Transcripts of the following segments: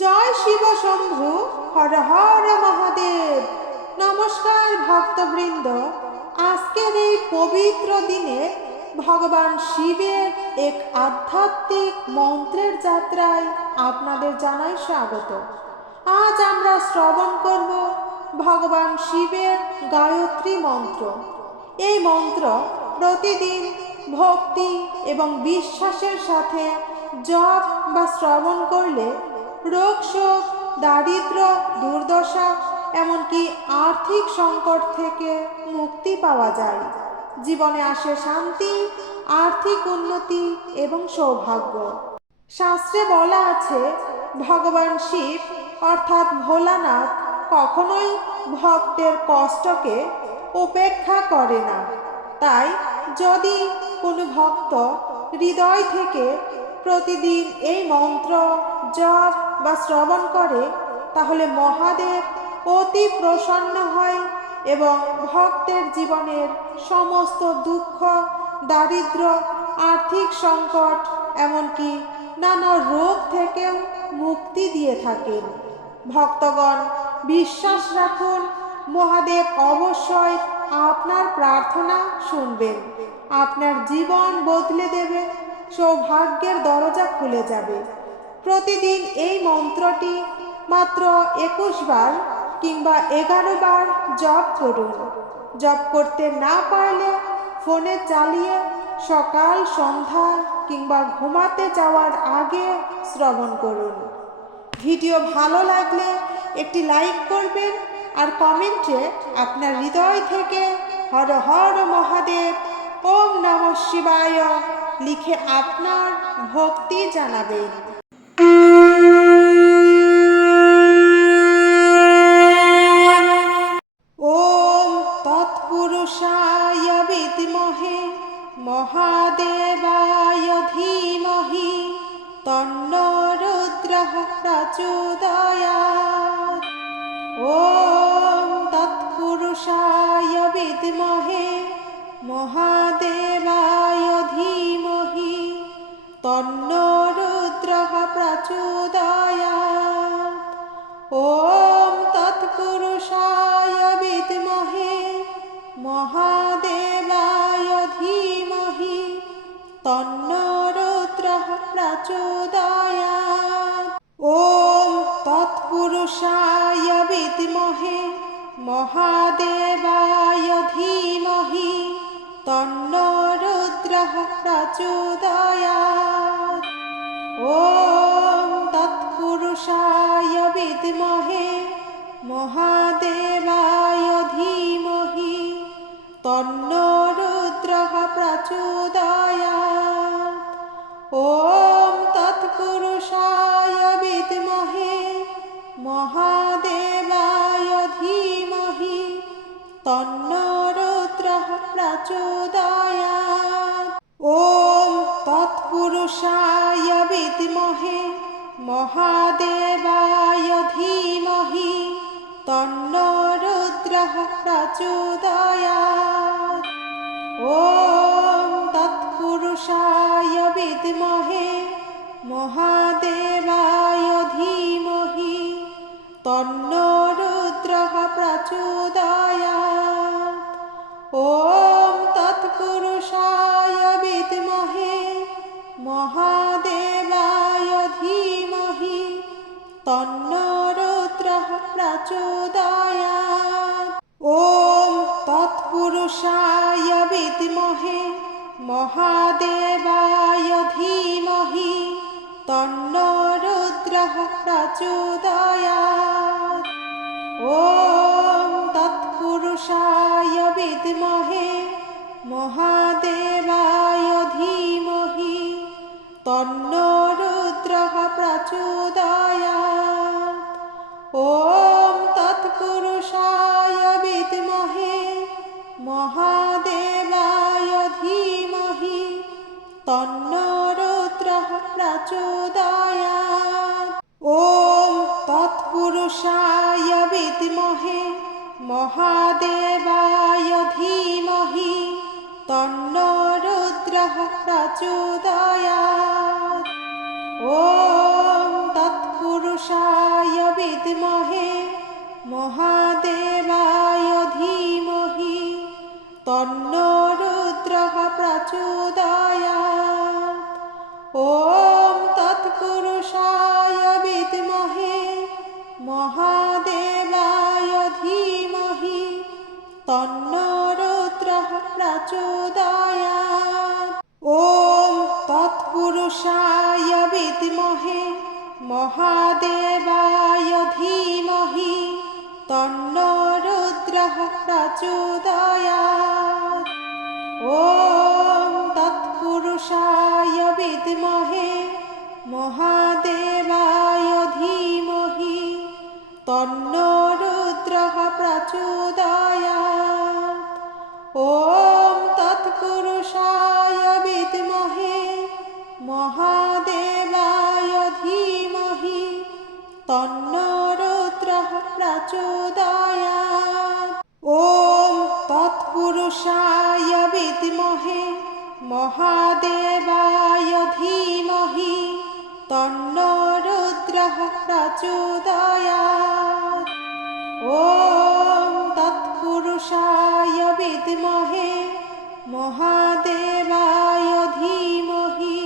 জয় শিব শম্ভু, হর হর মহাদেব। নমস্কার ভক্তবৃন্দ। আজকের এই পবিত্র দিনে ভগবান শিবের এক আধ্যাত্মিক মন্ত্রের যাত্রায় আপনাদের জানাই স্বাগত। আজ আমরা শ্রবণ করব ভগবান শিবের গায়ত্রী মন্ত্র। এই মন্ত্র প্রতিদিন ভক্তি এবং বিশ্বাসের সাথে জপ বা শ্রবণ করলে রোগ শোক, দারিদ্র, দুর্দশা, এমনকি আর্থিক সংকট থেকে মুক্তি পাওয়া যায়। জীবনে আসে শান্তি, আর্থিক উন্নতি এবং সৌভাগ্য। শাস্ত্রে বলা আছে, ভগবান শিব অর্থাৎ ভোলানাথ কখনোই ভক্তের কষ্টকে উপেক্ষা করে না। তাই যদি কোনো ভক্ত হৃদয় থেকে প্রতিদিন এই মন্ত্র জপ বা শ্রবণ করে, তাহলে মহাদেব অতি প্রসন্ন হয় এবং ভক্তের জীবনের সমস্ত দুঃখ, দারিদ্র, আর্থিক সংকট, এমনকি নানা রোগ থেকেও মুক্তি দিয়ে থাকেন। ভক্তগণ বিশ্বাস রাখুন, মহাদেব অবশ্যই আপনার প্রার্থনা শুনবেন, আপনার জীবন বদলে দেবে, সৌভাগ্যের দরজা খুলে যাবে। প্রতিদিন এই মন্ত্রটি মাত্র 21 বার কিংবা 11 বার জপ করুন। জপ করতে না পারলে ফোনে চালিয়ে সকাল, সন্ধ্যা কিংবা ঘুমাতে যাওয়ার আগে শ্রবণ করুন। ভিডিও ভালো লাগলে একটি লাইক করবেন আর কমেন্টে আপনার হৃদয় থেকে হর হর মহাদেব, ওম নমঃ শিবায় লিখে আপনার ভক্তি জানাবেন। ওম তৎপুরুষায় বিদ্মহে মহাদেবায় ধীমহি তন্নো রুদ্রঃ প্রচোদয়াৎ। ওম তৎপুরুষায় বিদ্মহে মহাদেবায় ধীমহি তন্নো রুদ্রঃ প্রচোদয়াৎ। ওম তৎপুরুষায় বিদ্মহে মহাদেবায় ধীমহি তন্নো রুদ্রঃ প্রচোদয়াৎ। ওম তৎপুরুষায় বিদ্মহে মহাদেবায় ধীমহি তন্নো রুদ্রঃ প্রচোদয়াৎ। ওম তৎপুরুষায় বিদ্মহে মহাদেবায় ধীমহি তন্নো রুদ্রঃ প্রচোদয়াৎ। ওম তৎপুরুষায় বিদ্মহে মহাদেবায় ধীমহি তন্নো রুদ্রঃ প্রচোদয়াৎ। ওম তৎপুরুষায় বিদ্মহে মহাদেবায় ধীমহি তন্নো রুদ্রঃ প্রচোদয়াৎ। ওম তৎপুরুষায় বিদ্মহে মহাদেবায় ধীমহি তন্নো রুদ্রঃ প্রচোদয়াৎ। ওম তৎপুরুষায় বিদ্মহে মহাদেবায় ধীমহি তন্নো রুদ্রঃ প্রচোদয়াৎ। ওম তৎপুরুষায় বিদ্মহে মহাদেবায় ধীমহি তন্নো রুদ্রঃ প্রচোদয়াৎ। ওম তৎপুরুষায় বিদ্মহে মহাদেবায় ধীমহি তন্নো রুদ্রঃ প্রচোদয়াৎ। ওম তৎপুরুষায় বিদ্মহে মহাদেবায় ধীমহি তন্নো রুদ্রঃ প্রচোদয়াৎ। ওম তৎপুরুষায় বিদ্মহে মহাদেবায় ধীমহি তন্নো রুদ্রঃ প্রচোদয়াৎ। ওম তৎপুরুষায় तत्पुरुषाय विद्महे महादेवाय धीमहि तन्नो रुद्रः प्रचोदयात्। ॐ तत्पुरुषाय विद्महे महादेवाय धीमहि तन्नो रुद्रः प्रचोदयात्। ॐ तत्पुरुषाय विद्महे महादेवाय धीमहि तन्नो रुद्रः प्रचोदयात्। ॐ तत्पुरुषाय विद्महे महादेवाय धीमहि तन्नो रुद्रः प्रचोदयात्। ॐ तत्पुरुषाय विद्महे महादेवाय धीमहि तन्नो रुद्रः प्रचोदयात्। ॐ तत्पुरुषाय विद्महे महादेवाय धीमहि तन्नो रुद्रः प्रचोदयात्। ॐ तत्पुरुषाय विद्महे महादेवाय धीमहि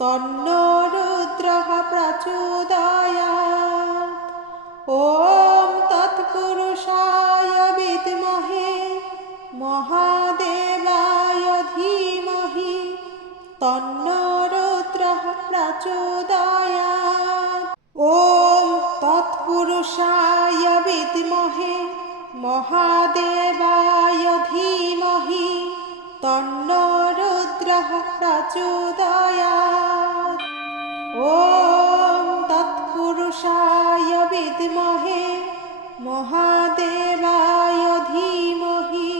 तन्नो रुद्रः प्रचोदयात्। ॐ तत्पुरुषाय विद्महे महादेवाय धीमहि तन्नो रुद्रः प्रचोदयात्। ॐ तत्पुरुषाय विद्महे महादेवाय धीमहि तन्नो रुद्रः प्रचोदयात्। ॐ तत्पुरुषाय विद्महे महादेवाय धीमहि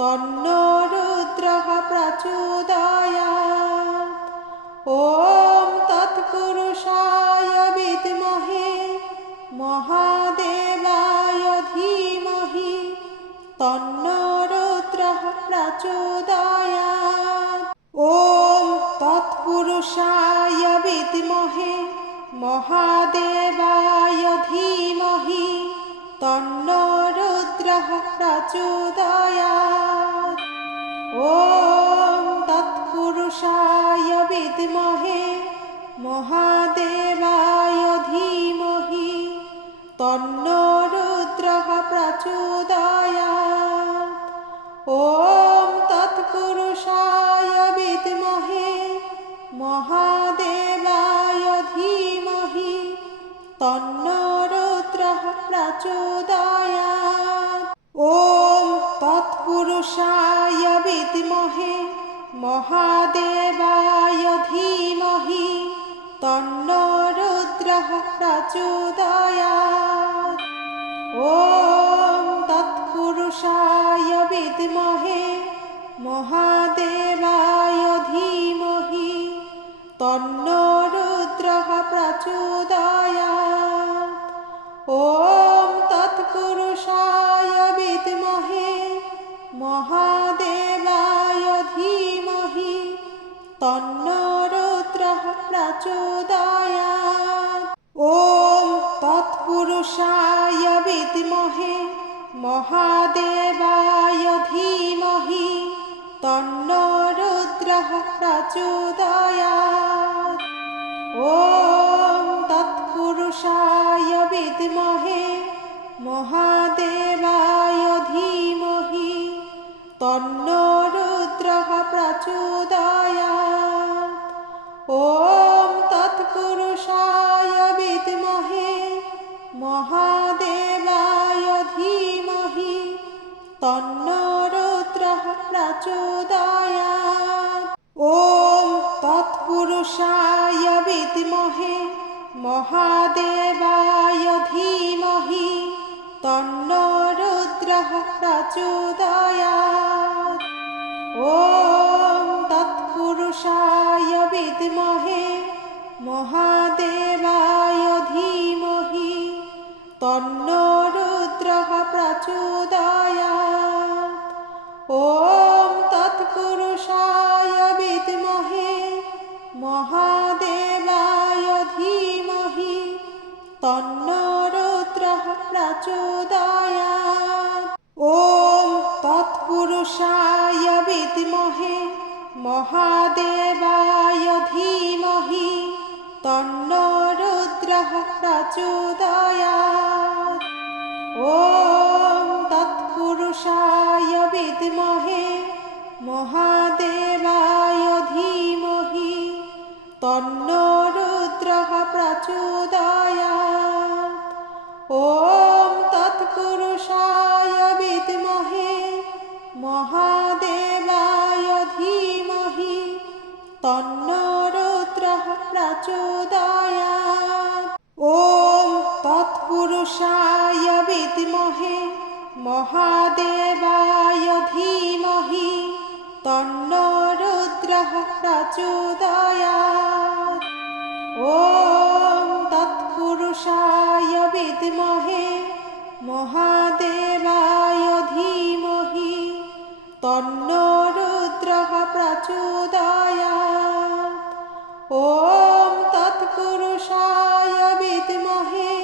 तन्नो रुद्रः प्रचोदयात्। ॐ तत्पुरुषाय विद्महे महादेवाय धीमहि तन्नो रुद्रः प्रचोदयात्। ॐ तत्पुरुषाय विद्महे महादेवाय धीमहि तन्नो रुद्रः प्रचोदयात्। ॐ तत्पुरुषाय विद्महे महादेवाय धीमहि तन्नो रुद्रः प्रचोदयात्। ॐ तत्पुरुषाय विद्महे महादेवाय धीमहि तन्नो रुद्रः प्रचोदयात्। ॐ तत्पुरुषाय विद्महे महादेवाय धीमहि तन्नो रुद्रः प्रचोदयात्। ॐ तत्पुरुषाय विद्महे महादेवाय धीमहि तन्नो रुद्रः प्रचोदयात्। ॐ तत्पुरुषाय विद्महे महादेवाय धीमहि तन्नो रुद्रः प्रचोदयात्। ॐ तत्पुरुषाय विद्महे महादेवाय धीमहि तन्नो रुद्रः प्रचोदयात्। ॐ तत्पुरुषाय विद्महे महादेवाय धीमहि तन्नो रुद्रः प्रचोदयात्। ॐ तत्पुरुषाय विद्महे महादेवाय धीमहि तन्नो रुद्रः प्रचोदयात्। ॐ तत्पुरुषाय विद्महे महादेवाय धीमहि तन्नो रुद्रः प्रचोदयात्। ॐ तत्पुरुषाय विद्महे महादेवाय धीमहि तन्नो रुद्रः प्रचोदयात्। ॐ तत्पुरुषाय विद्महे महादेवाय धीमहि तन्नो रुद्रः प्रचोदयात्। ॐ तत्पुरुषाय विद्महे महादेवाय धीमहि तन्नो रुद्रः प्रचोदयात्। ॐ तत्पुरुषाय विद्महे महादेवाय धीमहि तन्नो रुद्रः प्रचोदयात्। ॐ तत्पुरुषाय विद्महे महादेवाय धीमहि तन्नो रुद्रः प्रचोदयात्। ॐ तत्पुरुषाय विद्महे महादेवाय धीमहि तन्नो रुद्रः प्रचोदयात्। ॐ तत्पुरुषाय विद्महे महादेवाय धीमहि तन्नो रुद्रः प्रचोदयात्। ॐ तत्पुरुषाय विद्महे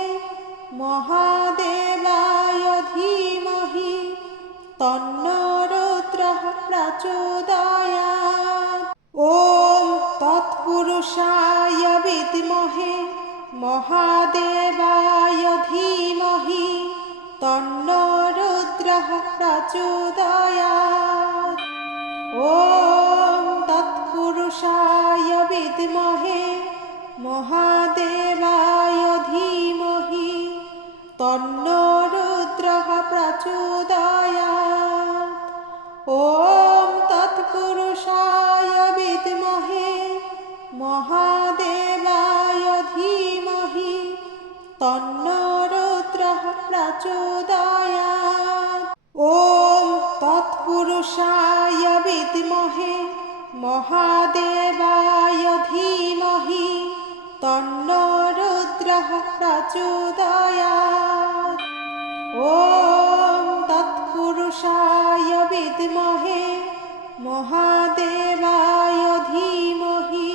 महादेवाय धीमहि तन्नो रुद्रः प्रचोदयात्। ॐ तत्पुरुषाय विद्महे महादेवाय धीमहि तन्नो रुद्रः प्रचोदयात्। ॐ तत्पुरुषाय विद्महे महादेवाय धीमहि तन्नो रुद्रः प्रचोदयात्। ॐ तत्पुरुषाय विद्महे महादेवाय धीमहि तन्नो रुद्रः प्रचोदयात्। ॐ तत्पुरुषाय विद्महे महादेवाय धीमहि तन्नो रुद्रः प्रचोदयात्। ॐ तत्पुरुषाय विद्महे महादेवाय धीमहि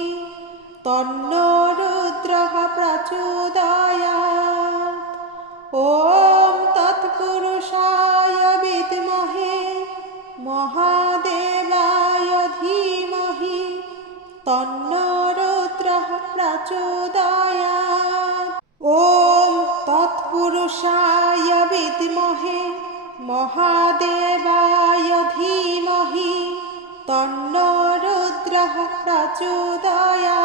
तन्नो रुद्रः प्रचोदयात्। ॐ तत्पुरुषाय विद्महे महादेवाय धीमहि तन्नो रुद्रः प्रचोदयात्। ॐ तत्पुरुषाय विद्महे महादेवाय धीमहि तन्नो रुद्रः प्रचोदयात्।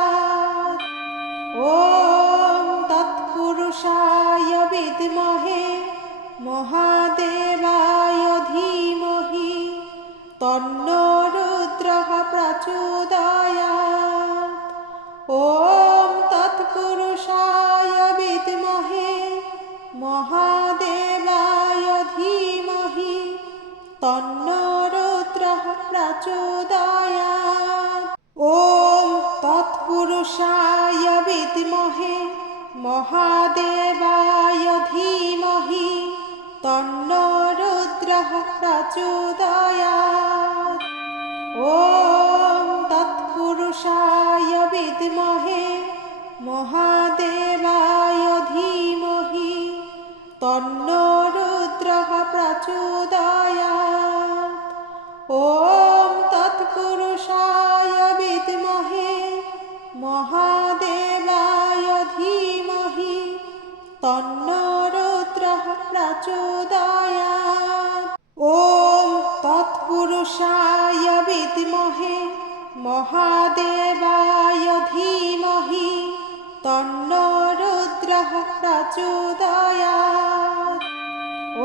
ॐ तत्पुरुषाय विद्महे महादेवाय धीमहि तन्नो रुद्रः प्रचोदयात्। ॐ तत्पुरुषाय विद्महे महादेवाय धीमहि तन्नो रुद्रः प्रचोदयात्। ॐ तत्पुरुषाय विद्महे महादेवाय धीमहि तन्नो रुद्रः प्रचोदयात्। ॐ तत्पुरुषाय विद्महे महादेवाय धीमहि तन्नो रुद्रः प्रचोदयात्। ॐ तत्पुरुषाय विद्महे महादेवाय धीमहि तन्नो रुद्रः प्रचोदयात्। ॐ तत्पुरुषाय विद्महे महादेवाय धीमहि तन्नो रुद्रः प्रचोदयात्। ॐ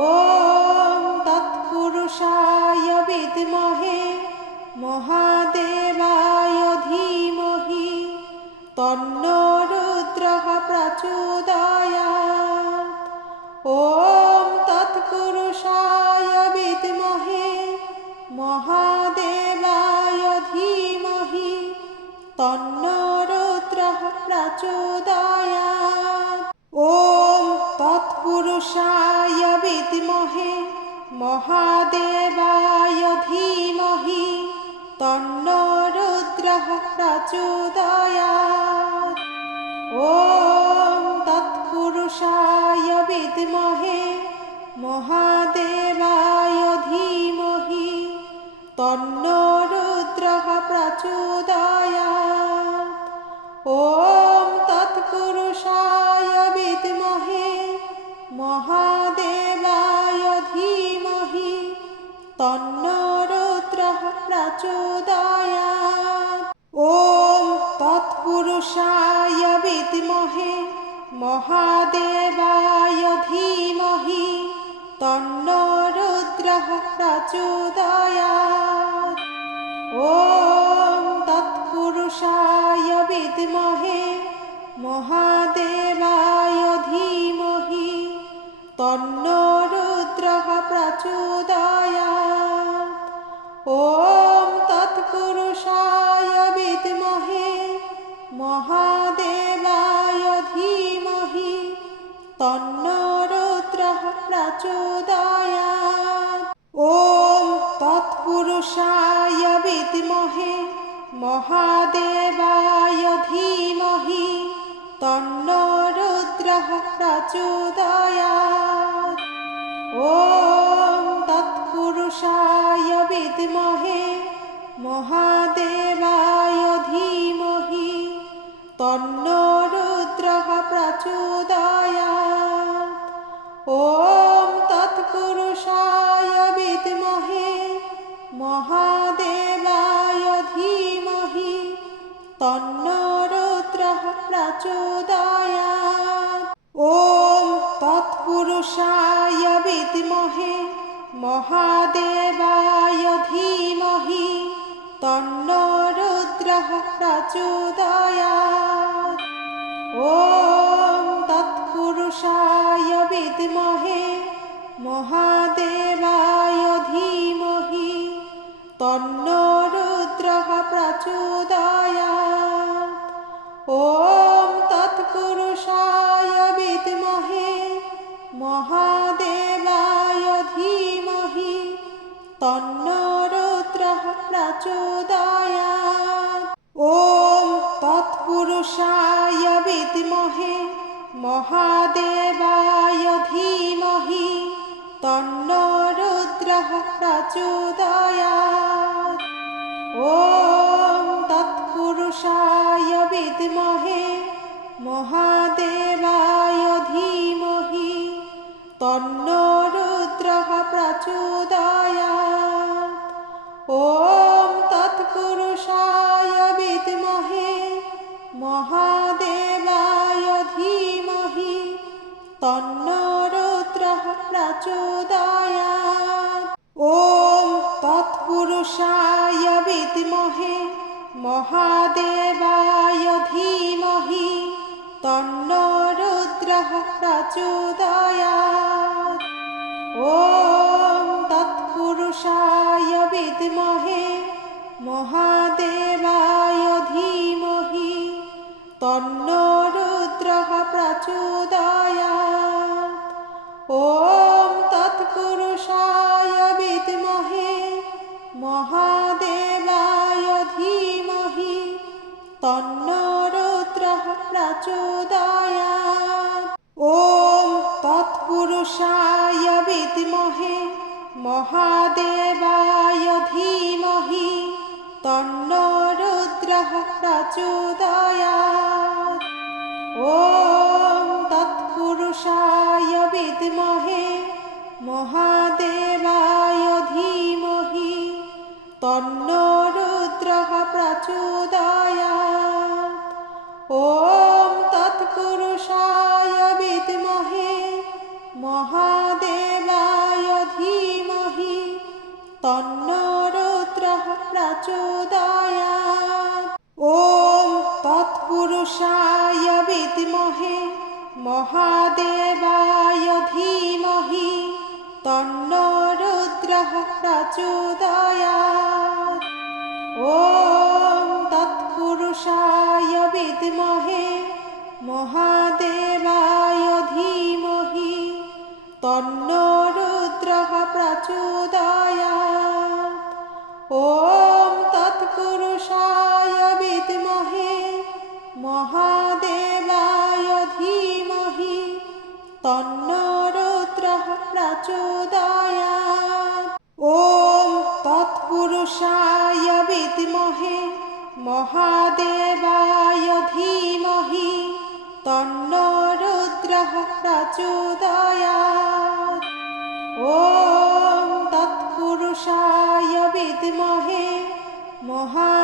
तत्पुरुषाय विद्महे महादेवाय धीमहि तन्नो रुद्रः प्रचोदयात्। ॐ तत्पुरुषाय विद्महे महादेवाय धीमहि तन्नो रुद्रः प्रचोदयात्। ॐ तत्पुरुषाय विद्महे महादेवाय धीमहि तन्नो रुद्रः प्रचोदयात्। ॐ तत्पुरुषाय तत्पुरुषाय विद्महे महादेवाय धीमहि तन्नो रुद्रः प्रचोदयात्। ॐ तत्पुरुषाय विद्महे महादेवाय धीमहि तन्नो रुद्रः प्रचोदयात्। ॐ तत्पुरुषाय विद्महे महादेवाय धीमहि तन्नो रुद्रः प्रचोदयात्। ॐ तत्पुरुषाय विद्महे महादेवाय धीमहि तन्नो रुद्रः प्रचोदयात्। ॐ तत्पुरुषाय विद्महे महादेवाय धीमहि तन्नो रुद्रः प्रचोदयात्। ॐ तत्पुरुषाय विद्महे महादेवाय धीमहि तन्नो रुद्रः प्रचोदयात्। ॐ तत्पुरुषाय विद्महे महादेवाय धीमहि तन्नो रुद्रः प्रचोदयात्। ॐ तत्पुरुषाय विद्महे महादेवाय धीमहि तन्नो रुद्रः प्रचोदयात्। ॐ तत्पुरुषाय विद्महे महादेवाय धीमहि तन्नो रुद्रः प्रचोदयात्। ॐ तत्पुरुषाय विद्महे महादेवाय धीमहि तन्नो रुद्रः प्रचोदयात्। ॐ तत्पुरुषाय विद्महे महादेवाय धीमहि तन्नो रुद्रः प्रचोदयात्। ॐ तत्पुरुषाय विद्महे महादेवाय धीमहि तन्नो रुद्रः प्रचोदयात्। ॐ तत्पुरुषाय विद्महे महादेवाय धीमहि तन्नो रुद्रः प्रचोदयात्। ॐ तत्पुरुषाय विद्महे महादेवाय धीमहि तन्नो रुद्रः प्रचोदयात्। ॐ तत्पुरुषाय विद्महे महादेवाय धीमहि तन्नो रुद्रः प्रचोदयात्। ॐ तत्पुरुषाय विद्महे महादेवाय धीमहि तन्नो रुद्रः प्रचोदयात्। ॐ तत्पुरुषाय विद्महे महादेवाय धीमहि तन्नो रुद्रः प्रचोदयात्। ॐ तत्पुरुषाय विद्महे महादेवाय धीमहि तन्नो रुद्रः प्रचोदयात्। ॐ तत्पुरुषाय विद्महे महादेवाय धीमहि तन्नो रुद्रः प्रचोदयात्। ॐ तत्पुरुषाय विद्महे महादेवाय धीमहि तन्नो रुद्रः प्रचोदयात्। ॐ तत्पुरुषाय विद्महे महादेवाय धीमहि तन्नो रुद्रः प्रचोदयात्। ॐ तत्पुरुषाय विद्महे महादेवाय धीमहि तन्नो रुद्रः प्रचोदयात्। ॐ तत्पुरुषाय विद्महे महादेवाय धीमहि तन्नो रुद्रः प्रचोदयात्। ॐ तत्पुरुषाय विद्महे महादेवाय धीमहि तन्नो रुद्रः प्रचोदयात्। ॐ तत्पुरुषाय विद्महे महा